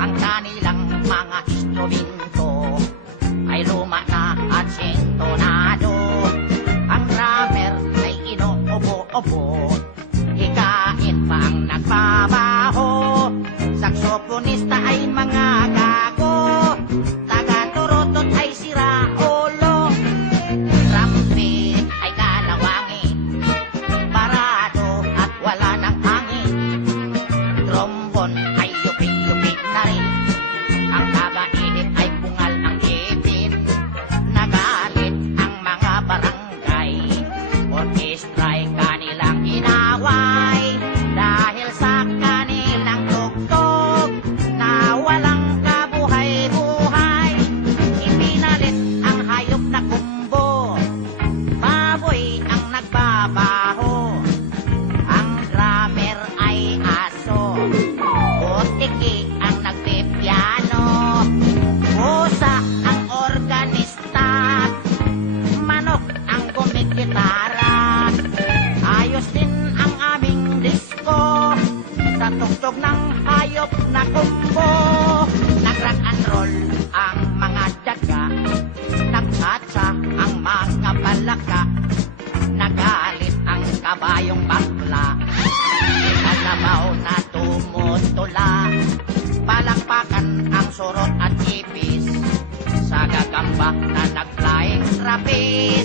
Ang kanilang mga instrumento ay luma na at sintonado. Ang drummer ay inuubo-ubo, hikain pa ang nagbabaho. Saksoponista ay mga gago, taga-turutot ay sira ulo. Trumpet ay kalawangin, parado at wala ng hangin. Trombone ay yupik-yupik na rin, ang tagainit ay bungal ang ipin. Nagalit ang mga barangay, orkestra'y kanilang inaway. Dahil sa kanilang tugtog na walang kabuhay-buhay, ipinalit ang hayop na kumbo, baboy ang nagbabaho. Ang drummer ay aso, otiki ang nagpipiano, pusa ang organista, manok ang gumigitara. Ayos din ang aming disco sa tugtog ng hayop na kumbo. Nag-rock and roll ang mga daga, nagtatsa ang mga palaka. Nagalit ang kabayong bakla, kalabaw na tumutula. Palakpakan ang surot at ipis sa gagamba na nag-flying trapeze.